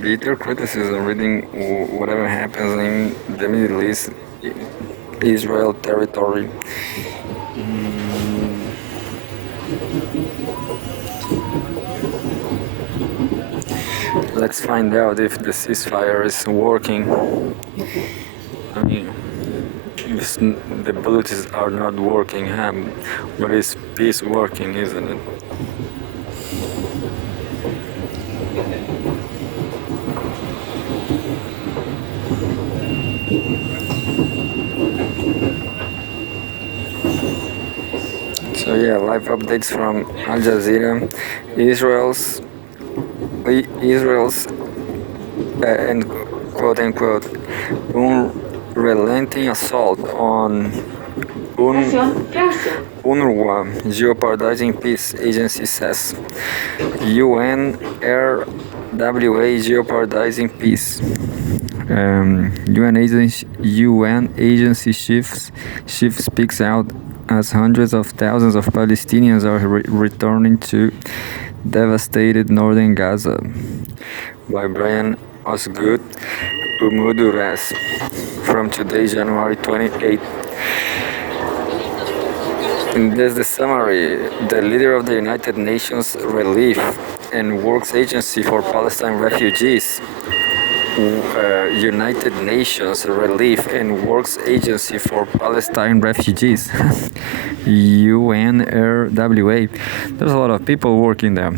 Bitter criticism reading whatever happens in the Middle East, Israel territory. Let's find out if the ceasefire is working. I mean, if the bullets are not working, but is peace working, isn't it? So yeah, live updates from Al Jazeera. Israel's and quote unquote unrelenting assault on UNRWA, jeopardizing peace, agency says. UNRWA jeopardizing peace. UN agency chief speaks out as hundreds of thousands of Palestinians are returning to devastated northern Gaza. By Brian Osgood Umuduras from today, January 28. And there's the summary. The leader of the United Nations Relief and Works Agency for Palestine Refugees, United Nations Relief and Works Agency for Palestine Refugees, UNRWA. There's a lot of people working there.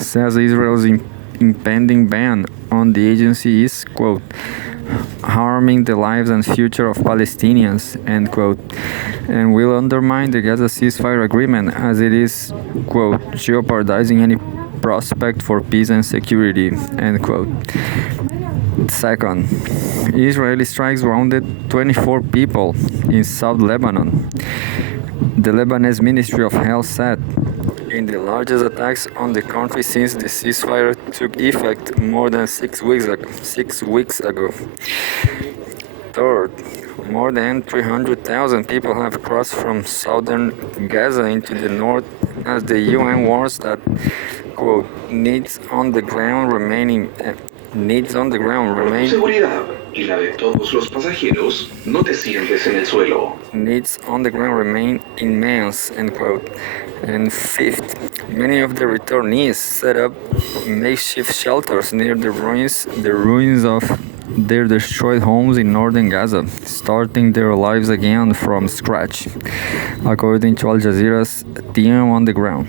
Says Israel's impending ban on the agency is, quote, harming the lives and future of Palestinians, end quote, and will undermine the Gaza ceasefire agreement as it is, quote, jeopardizing any prospect for peace and security, end quote. Second, Israeli strikes wounded 24 people in South Lebanon. The Lebanese Ministry of Health said, in the largest attacks on the country since the ceasefire took effect more than 6 weeks ago. Third, more than 300,000 people have crossed from southern Gaza into the north as the UN warns that, quote, needs on the ground remain. Needs on the ground remain immense, end quote. And fifth, many of the returnees set up makeshift shelters near the ruins of their destroyed homes in northern Gaza, starting their lives again from scratch, according to Al Jazeera's team on the ground.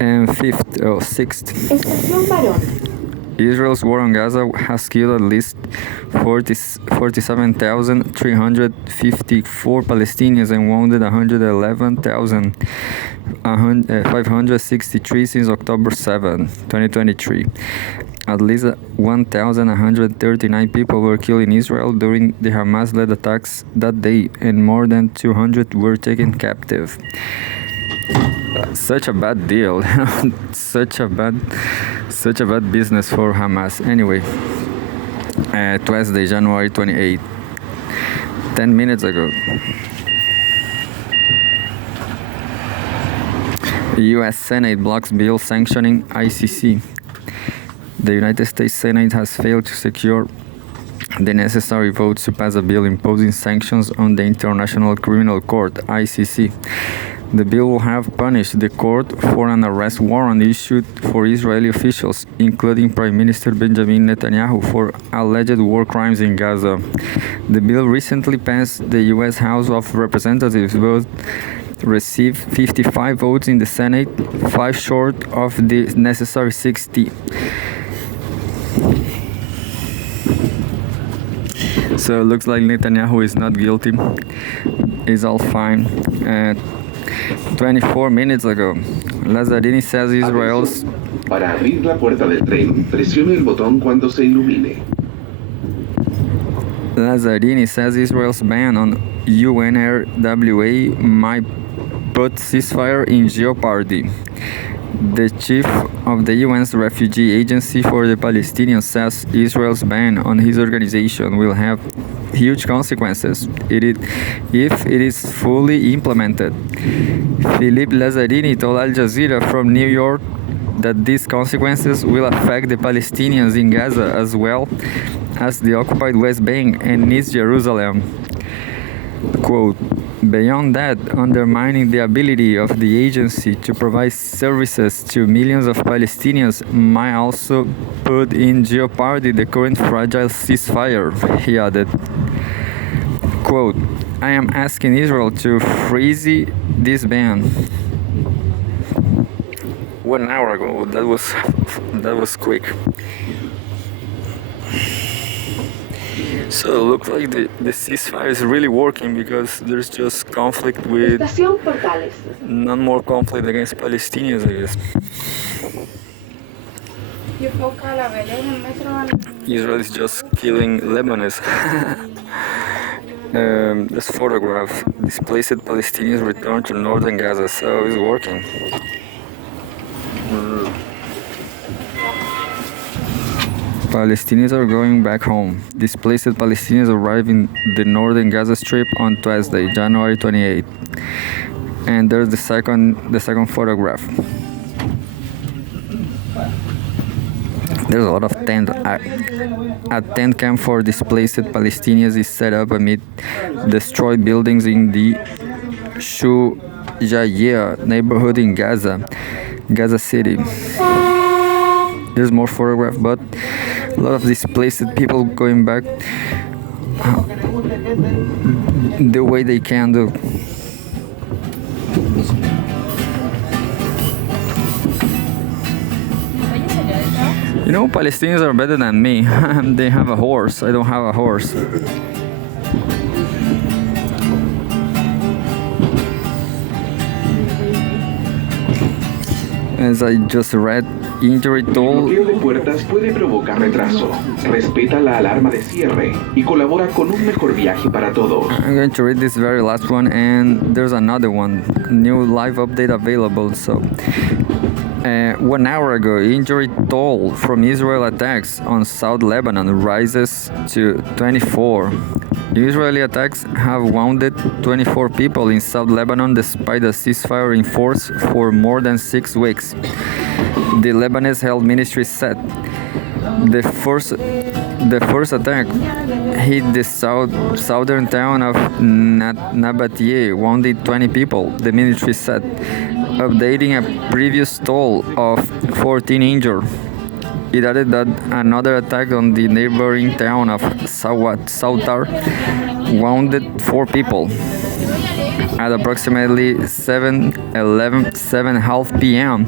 And sixth, Israel's war on Gaza has killed at least 47,354 Palestinians and wounded 111,563 since October 7, 2023. At least 1,139 people were killed in Israel during the Hamas-led attacks that day, and more than 200 were taken captive. Such a bad deal. such a bad business for Hamas. Anyway, Wednesday, January 28, 10 minutes ago. U.S. Senate blocks bill sanctioning ICC. The United States Senate has failed to secure the necessary votes to pass a bill imposing sanctions on the International Criminal Court, ICC. The bill will have punished the court for an arrest warrant issued for Israeli officials, including Prime Minister Benjamin Netanyahu, for alleged war crimes in Gaza. The bill recently passed the U.S. House of Representatives, but received 55 votes in the Senate, 5 short of the necessary 60. So it looks like Netanyahu is not guilty. It's all fine. 24 minutes ago, Lazzarini says Israel's... Para abrir la puerta del tren, presione el botón cuando se ilumine. Lazzarini says Israel's ban on UNRWA might put ceasefire in jeopardy. The chief of the UN's Refugee Agency for the Palestinians says Israel's ban on his organization will have huge consequences if it is fully implemented. Philippe Lazzarini told Al Jazeera from New York that these consequences will affect the Palestinians in Gaza as well as the occupied West Bank and East Jerusalem. Quote, beyond that, undermining the ability of the agency to provide services to millions of Palestinians might also put in jeopardy the current fragile ceasefire, he added. Quote, I am asking Israel to freeze this ban. 1 hour ago, that was quick. So it looks like the ceasefire is really working because there's just conflict with none more conflict against Palestinians, I guess. Israel is just killing Lebanese. This photograph, displaced Palestinians return to northern Gaza, so it's working. Palestinians are going back home. Displaced Palestinians arrive in the northern Gaza Strip on Thursday, January 28. And there's the second photograph. There's a lot of tent. A tent camp for displaced Palestinians is set up amid destroyed buildings in the Jazeera neighborhood in Gaza City. There's more photographs, but a lot of displaced people going back the way they can do. You know, Palestinians are better than me. They have a horse. I don't have a horse. As I just read, injury toll. El bloqueo de puertas puede provocar retraso. Respeta la alarma de cierre y colabora con un mejor viaje para todos. I'm going to read this very last one, and there's another one, new live update available. So, 1 hour ago, injury toll from Israel attacks on South Lebanon rises to 24. Israeli attacks have wounded 24 people in South Lebanon despite a ceasefire in force for more than 6 weeks. The Lebanese Health Ministry said the first attack hit the southern town of Nabatea, wounding 20 people, the ministry said, updating a previous toll of 14 injured. It added that another attack on the neighboring town of Sautar wounded 4 people. At approximately 7:30 p.m.,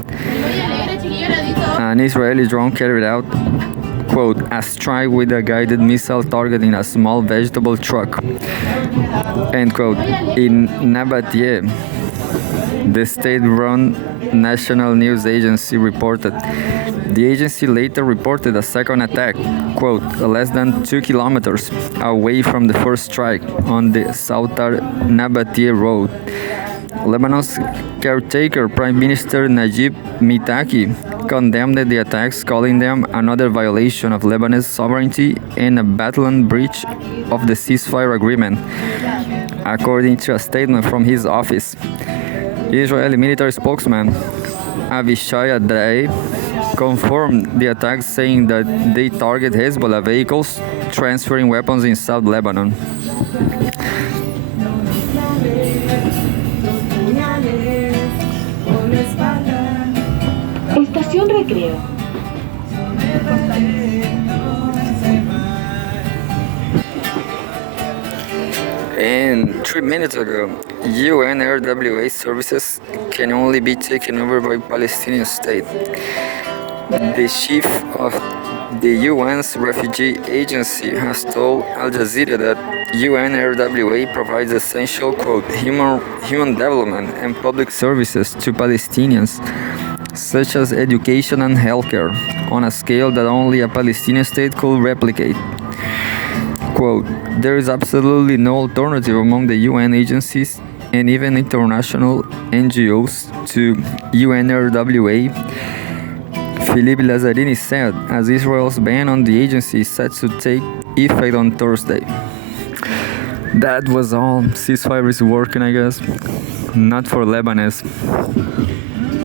an Israeli drone carried out, quote, a strike with a guided missile targeting a small vegetable truck, end quote, in Nabatea. The state-run national news agency reported. The agency later reported a second attack, quote, less than 2 kilometers away from the first strike on the Sautar-Nabatea road. Lebanon's caretaker Prime Minister Najib Mitaki condemned the attacks, calling them another violation of Lebanese sovereignty and a blatant breach of the ceasefire agreement, according to a statement from his office. Israeli military spokesman Avishai Adai confirmed the attacks, saying that they target Hezbollah vehicles transferring weapons in South Lebanon. Estación Recreo. And 3 minutes ago, UN RWA services can only be taken over by Palestinian state. The chief of the UN's refugee agency has told Al Jazeera that UN RWA provides essential, quote, human development and public services to Palestinians, such as education and healthcare, on a scale that only a Palestinian state could replicate. Quote, there is absolutely no alternative among the UN agencies and even international NGOs to UNRWA, Philippe Lazzarini said, as Israel's ban on the agency is set to take effect on Thursday. That was all. Ceasefire is working, I guess. Not for Lebanese.